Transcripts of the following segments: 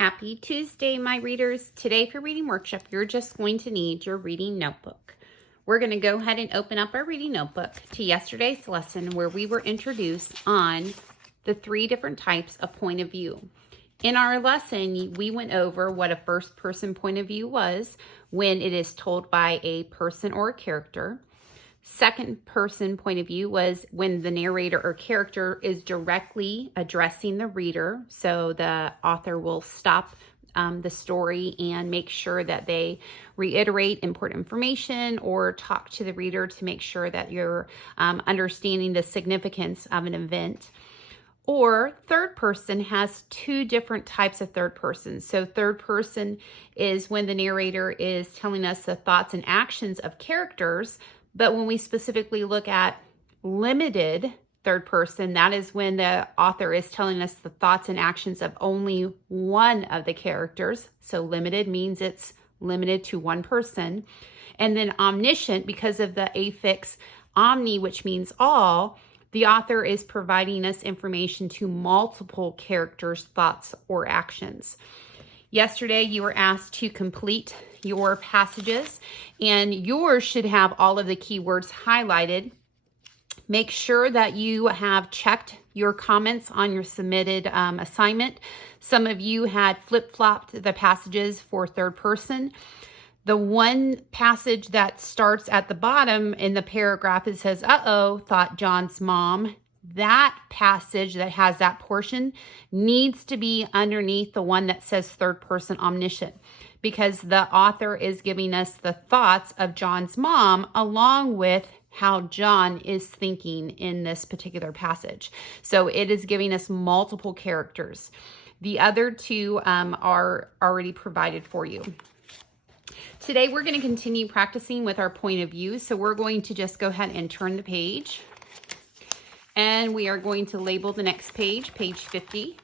Happy Tuesday, my readers. Today for Reading Workshop, you're just going to need your reading notebook. We're going to go ahead and open up our reading notebook to yesterday's lesson where we were introduced on the 3 different types of point of view. In our lesson, we went over what a first-person point of view was when it is told by a person or a character. Second-person point of view was when the narrator or character is directly addressing the reader. So the author will stop the story and make sure that they reiterate important information or talk to the reader to make sure that you're understanding the significance of an event. Or third person has 2 different types of third person. So third person is when the narrator is telling us the thoughts and actions of characters. But when we specifically look at limited third person, that is when the author is telling us the thoughts and actions of only one of the characters. So limited means it's limited to one person. And then omniscient, because of the affix omni, which means all, the author is providing us information to multiple characters' thoughts or actions. Yesterday, you were asked to complete your passages, and yours should have all of the keywords highlighted. Make sure that you have checked your comments on your submitted assignment. Some of you had flip-flopped the passages for third person. The one passage that starts at the bottom in the paragraph, it says, "Uh-oh, thought John's mom." That passage that has that portion needs to be underneath the one that says third person omniscient, because the author is giving us the thoughts of John's mom along with how John is thinking in this particular passage. So it is giving us multiple characters. The other 2 are already provided for you. Today we're going to continue practicing with our point of view. So we're going to just go ahead and turn the page. And we are going to label the next page, page 50.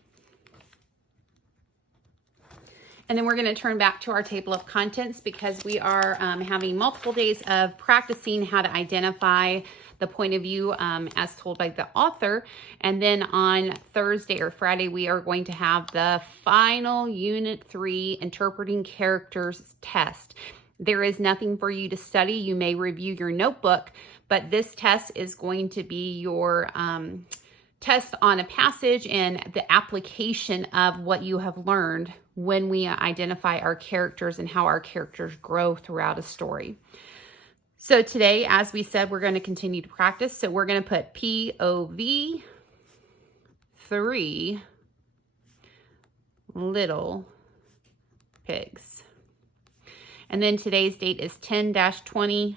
And then we're going to turn back to our table of contents because we are having multiple days of practicing how to identify the point of view as told by the author. And then on Thursday or Friday, we are going to have the final Unit 3 Interpreting Characters test. There is nothing for you to study. You may review your notebook, but this test is going to be your test on a passage and the application of what you have learned when we identify our characters and how our characters grow throughout a story. So today, as we said, we're going to continue to practice. So we're going to put POV 3 little pigs. And then today's date is 10-20-20.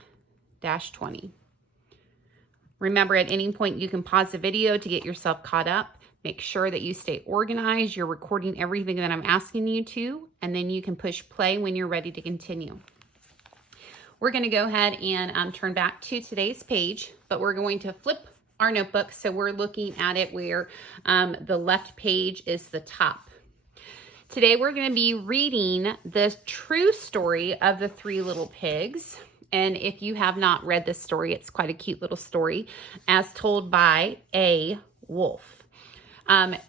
Remember, at any point you can pause the video to get yourself caught up. Make sure that you stay organized. You're recording everything that I'm asking you to, and then you can push play when you're ready to continue. We're going to go ahead and turn back to today's page, but we're going to flip our notebook. So we're looking at it where the left page is the top. Today we're going to be reading the true story of the 3 little pigs. And if you have not read this story, it's quite a cute little story as told by a wolf.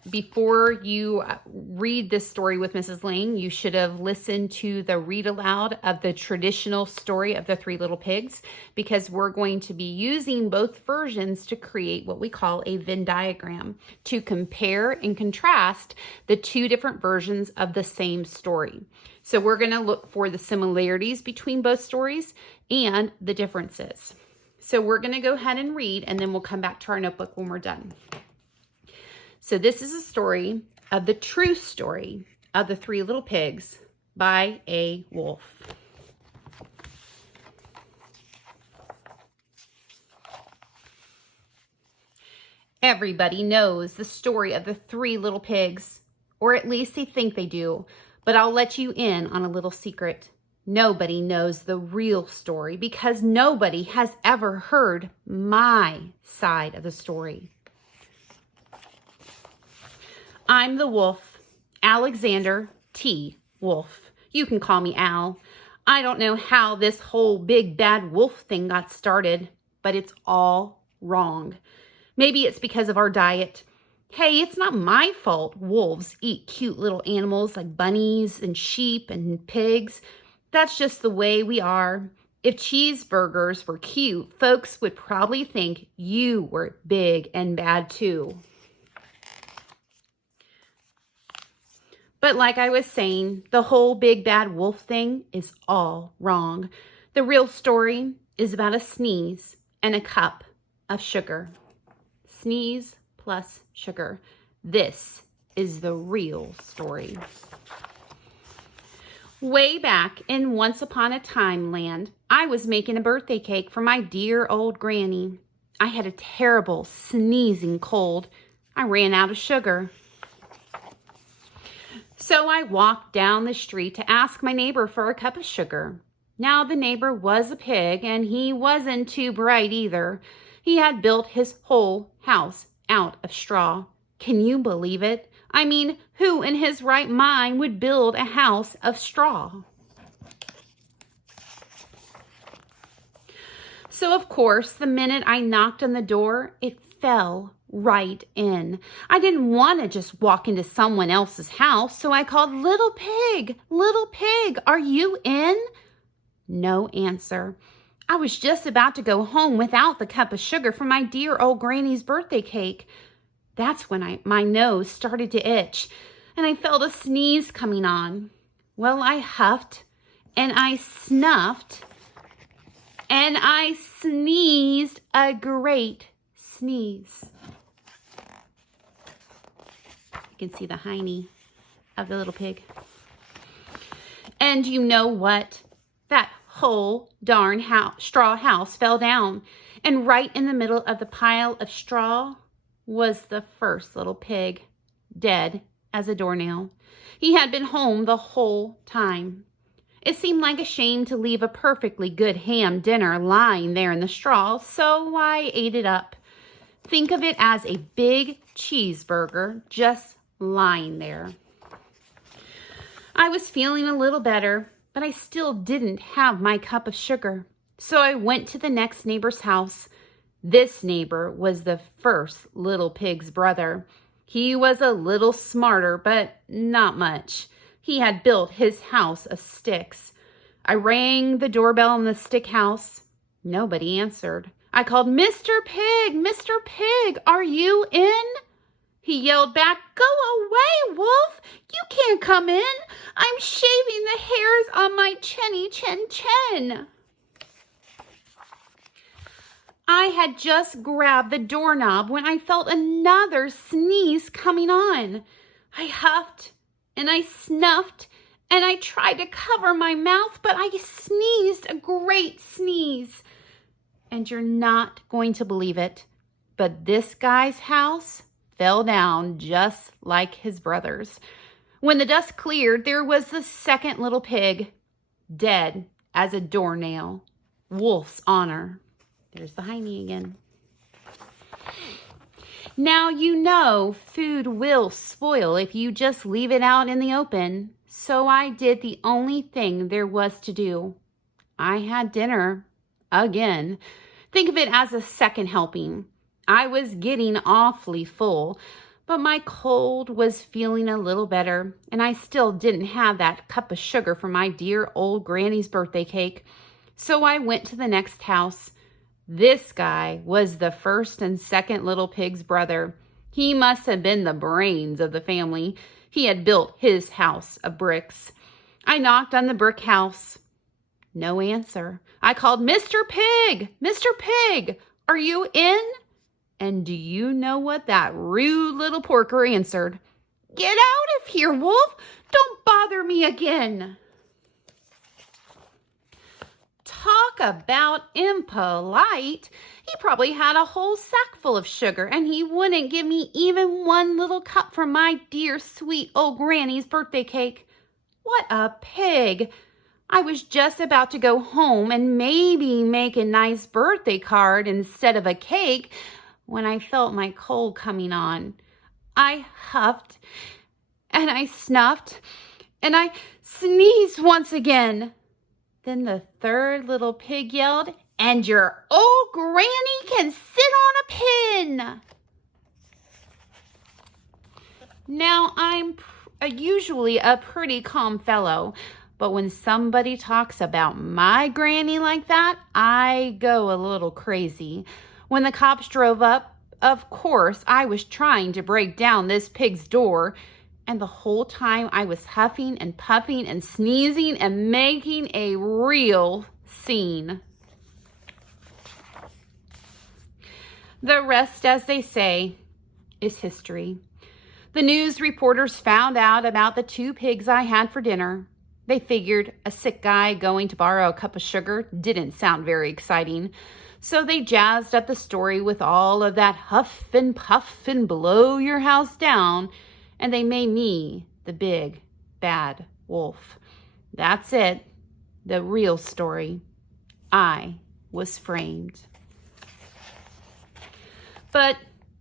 Before you read this story with Mrs. Lang, you should have listened to the read aloud of the traditional story of the 3 little pigs, because we're going to be using both versions to create what we call a Venn diagram to compare and contrast the 2 different versions of the same story. So we're going to look for the similarities between both stories and the differences. So we're going to go ahead and read, and then we'll come back to our notebook when we're done. So this is a story of the true story of the 3 little pigs by a wolf. Everybody knows the story of the 3 little pigs, or at least they think they do, but I'll let you in on a little secret. Nobody knows the real story because nobody has ever heard my side of the story. I'm the wolf, Alexander T. Wolf. You can call me Al. I don't know how this whole big bad wolf thing got started, but it's all wrong. Maybe it's because of our diet. Hey, it's not my fault wolves eat cute little animals like bunnies and sheep and pigs. That's just the way we are. If cheeseburgers were cute, folks would probably think you were big and bad too. But like I was saying, the whole big bad wolf thing is all wrong. The real story is about a sneeze and a cup of sugar. Sneeze plus sugar. This is the real story. Way back in Once Upon a Time land, I was making a birthday cake for my dear old granny. I had a terrible sneezing cold. I ran out of sugar. So I walked down the street to ask my neighbor for a cup of sugar. Now the neighbor was a pig, and he wasn't too bright either. He had built his whole house out of straw. Can you believe it? I mean, who in his right mind would build a house of straw? So, of course, the minute I knocked on the door, it fell right in. I didn't want to just walk into someone else's house, so I called, "Little pig, are you in?" No answer. I was just about to go home without the cup of sugar for my dear old granny's birthday cake. That's when my nose started to itch, and I felt a sneeze coming on. Well, I huffed, and I snuffed, and I sneezed a great sneeze. You can see the hiney of the little pig. And you know what? That whole darn straw house fell down, and right in the middle of the pile of straw was the first little pig, dead as a doornail. He had been home the whole time. It seemed like a shame to leave a perfectly good ham dinner lying there in the straw, so I ate it up. Think of it as a big cheeseburger just lying there. I was feeling a little better, but I still didn't have my cup of sugar. So I went to the next neighbor's house. This neighbor was the first little pig's brother. He was a little smarter, but not much. He had built his house of sticks. I rang the doorbell in the stick house. Nobody answered. I called, "Mr. Pig, are you in?" He yelled back, "Go away, Wolf. You can't come in. I'm shaving the hairs on my chinny chin chin." I had just grabbed the doorknob when I felt another sneeze coming on. I huffed and I snuffed and I tried to cover my mouth, but I sneezed a great sneeze. And you're not going to believe it, but this guy's house fell down just like his brother's. When the dust cleared, there was the second little pig, dead as a doornail. Wolf's honor. There's the hiney again. Now you know food will spoil if you just leave it out in the open. So I did the only thing there was to do. I had dinner again. Think of it as a second helping. I was getting awfully full, but my cold was feeling a little better, and I still didn't have that cup of sugar for my dear old granny's birthday cake. So I went to the next house. This guy was the first and second little pig's brother. He must have been the brains of the family. He had built his house of bricks. I knocked on the brick house. No answer. I called, "Mr. Pig, are you in?" And do you know what that rude little porker answered? "Get out of here, Wolf. Don't bother me again." Talk about impolite. He probably had a whole sack full of sugar, and he wouldn't give me even one little cup from my dear sweet old granny's birthday cake. What a pig. I was just about to go home and maybe make a nice birthday card instead of a cake when I felt my cold coming on. I huffed and I snuffed and I sneezed once again. Then the third little pig yelled, "And your old granny can sit on a pin." Now, I'm usually a pretty calm fellow, but when somebody talks about my granny like that, I go a little crazy. When the cops drove up, of course, I was trying to break down this pig's door, and the whole time I was huffing and puffing and sneezing and making a real scene. The rest, as they say, is history. The news reporters found out about the 2 pigs I had for dinner. They figured a sick guy going to borrow a cup of sugar didn't sound very exciting. So they jazzed up the story with all of that huff and puff and blow your house down, and they made me the big, bad wolf. That's it, the real story. I was framed. But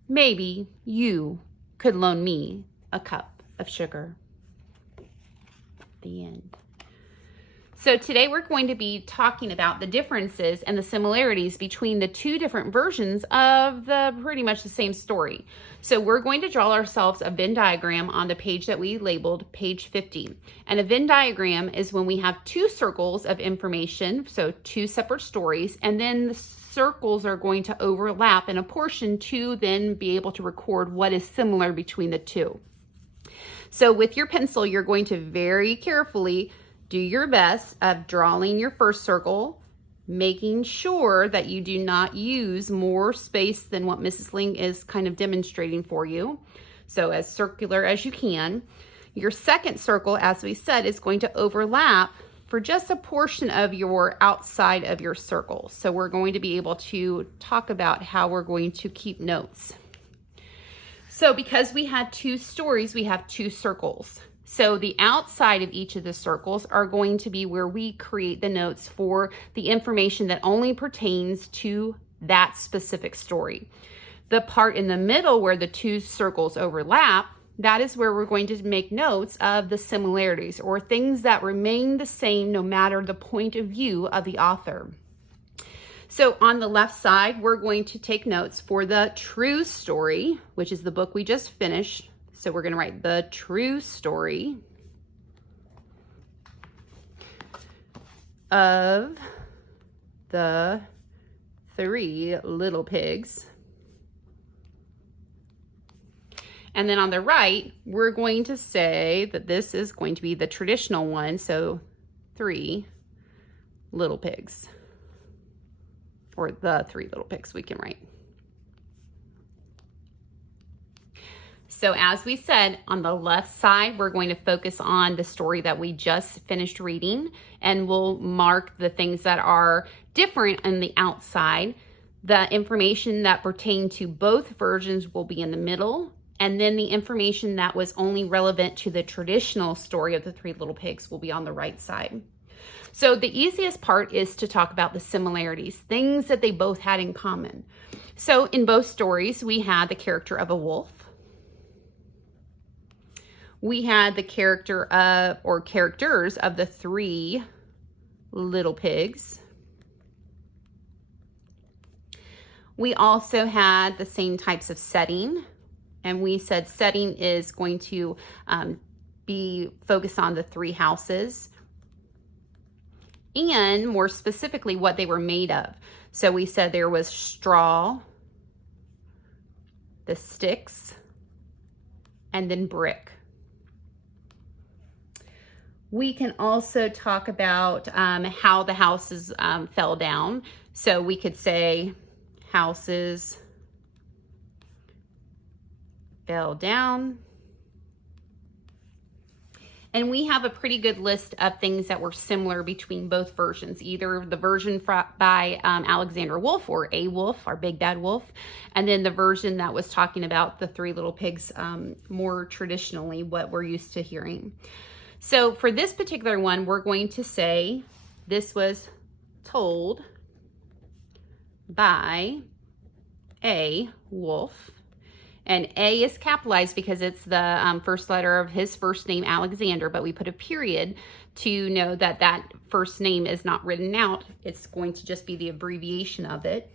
maybe you could loan me a cup of sugar. The end. So today we're going to be talking about the differences and the similarities between the 2 different versions of pretty much the same story. So we're going to draw ourselves a Venn diagram on the page that we labeled page 50. And a Venn diagram is when we have 2 circles of information, so 2 separate stories, and then the circles are going to overlap in a portion to then be able to record what is similar between the 2. So with your pencil, you're going to very carefully do your best of drawing your first circle, making sure that you do not use more space than what Mrs. Ling is kind of demonstrating for you. So as circular as you can. Your second circle, as we said, is going to overlap for just a portion of your outside of your circle. So we're going to be able to talk about how we're going to keep notes. So because we had 2 stories, we have 2 circles. So the outside of each of the circles are going to be where we create the notes for the information that only pertains to that specific story. The part in the middle where the 2 circles overlap, that is where we're going to make notes of the similarities or things that remain the same no matter the point of view of the author. So on the left side, we're going to take notes for the true story, which is the book we just finished. So we're going to write the true story of the 3 little pigs. And then on the right, we're going to say that this is going to be the traditional one. So 3 little pigs, or the 3 little pigs we can write. So as we said, on the left side, we're going to focus on the story that we just finished reading, and we'll mark the things that are different on the outside. The information that pertain to both versions will be in the middle, and then the information that was only relevant to the traditional story of the 3 little pigs will be on the right side. So the easiest part is to talk about the similarities, things that they both had in common. So in both stories, we had the character of a wolf. We had the character of, or characters of the 3 little pigs. We also had the same types of setting, and we said setting is going to be focused on the 3 houses, and more specifically what they were made of. So we said there was straw, the sticks, and then brick. We can also talk about how the houses fell down. So we could say houses fell down. And we have a pretty good list of things that were similar between both versions, either the version by Alexander Wolf, or A Wolf, our big bad wolf, and then the version that was talking about the 3 little pigs more traditionally, what we're used to hearing. So for this particular one, we're going to say this was told by A Wolf. And A is capitalized because it's the first letter of his first name, Alexander, but we put a period to know that that first name is not written out. It's going to just be the abbreviation of it.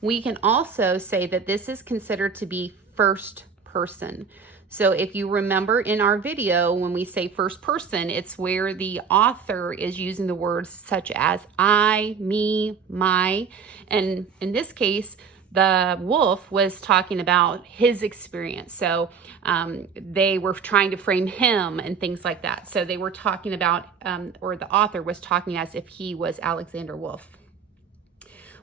We can also say that this is considered to be first person. So if you remember in our video, when we say first person, it's where the author is using the words such as I, me, my. And in this case, the wolf was talking about his experience. So they were trying to frame him and things like that. So they were talking about, or the author was talking as if he was Alexander Wolf.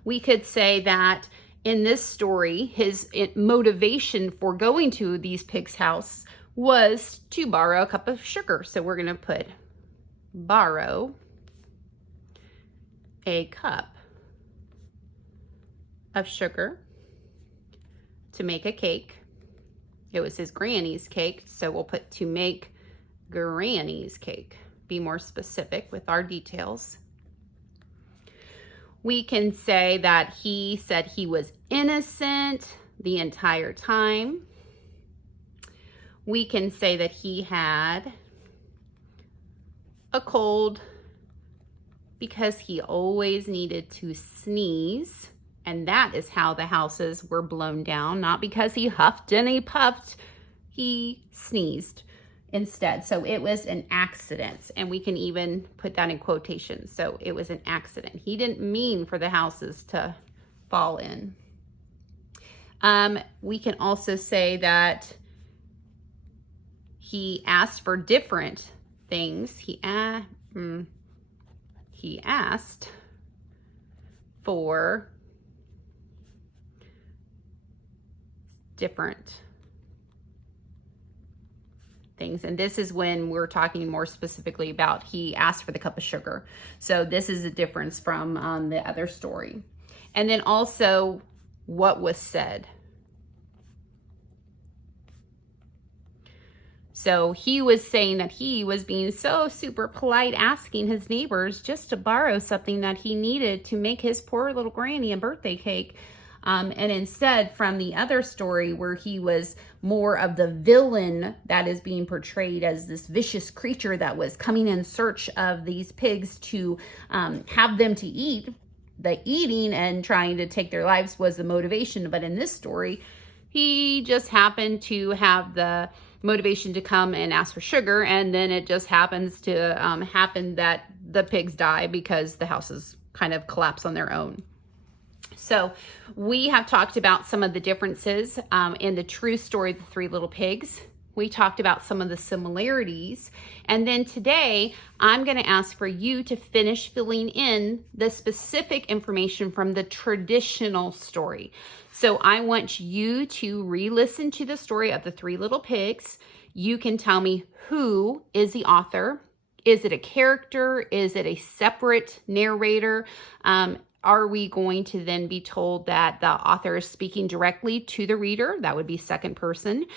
We could say that in this story, his motivation for going to these pigs' house was to borrow a cup of sugar. So we're going to put borrow a cup of sugar to make a cake. It was his granny's cake, so we'll put to make granny's cake. Be more specific with our details. We can say that he said he was innocent the entire time. We can say that he had a cold because he always needed to sneeze. And that is how the houses were blown down, not because he huffed and he puffed, he sneezed instead. So it was an accident, and we can even put that in quotations. So it was an accident. He didn't mean for the houses to fall in. We can also say that he asked for different things. He asked for different things. And this is when we're talking more specifically about he asked for the cup of sugar. So this is a difference from the other story. And then also what was said. So he was saying that he was being so super polite, asking his neighbors just to borrow something that he needed to make his poor little granny a birthday cake. And instead, from the other story where he was more of the villain that is being portrayed as this vicious creature that was coming in search of these pigs to have them to eat, the eating and trying to take their lives was the motivation. But in this story, he just happened to have the motivation to come and ask for sugar, and then it just happens to happen that the pigs die because the houses kind of collapse on their own. So we have talked about some of the differences in the true story of the Three Little Pigs. We talked about some of the similarities. And then today, I'm going to ask for you to finish filling in the specific information from the traditional story. So I want you to re-listen to the story of the Three Little Pigs. You can tell me who is the author. Is it a character? Is it a separate narrator? Are we going to then be told that the author is speaking directly to the reader? That would be second person.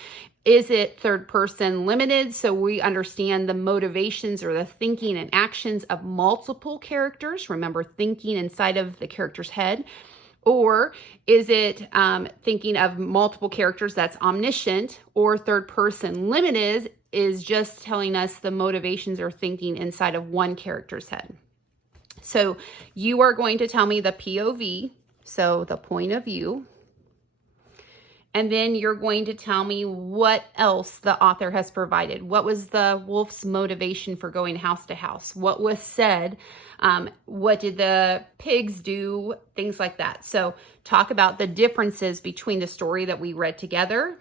Is it third person limited, so we understand the motivations or the thinking and actions of multiple characters? Remember, thinking inside of the character's head. Or is it thinking of multiple characters that's omniscient? Or third person limited is just telling us the motivations or thinking inside of one character's head. So you are going to tell me the POV, so the point of view. And then you're going to tell me what else the author has provided. What was the wolf's motivation for going house to house? What was said? What did the pigs do? Things like that. So talk about the differences between the story that we read together,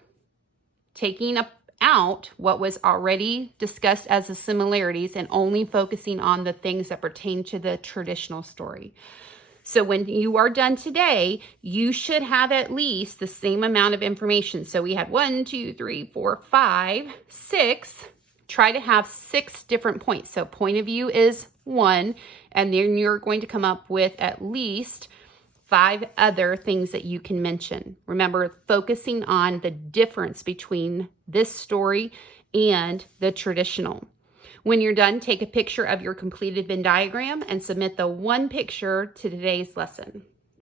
taking out what was already discussed as the similarities and only focusing on the things that pertain to the traditional story. So when you are done today, you should have at least the same amount of information. So we had 1, 2, 3, 4, 5, 6. Try to have 6 different points. So point of view is 1, and then you're going to come up with at least 5 other things that you can mention. Remember, focusing on the difference between this story and the traditional. When you're done, take a picture of your completed Venn diagram and submit the one picture to today's lesson.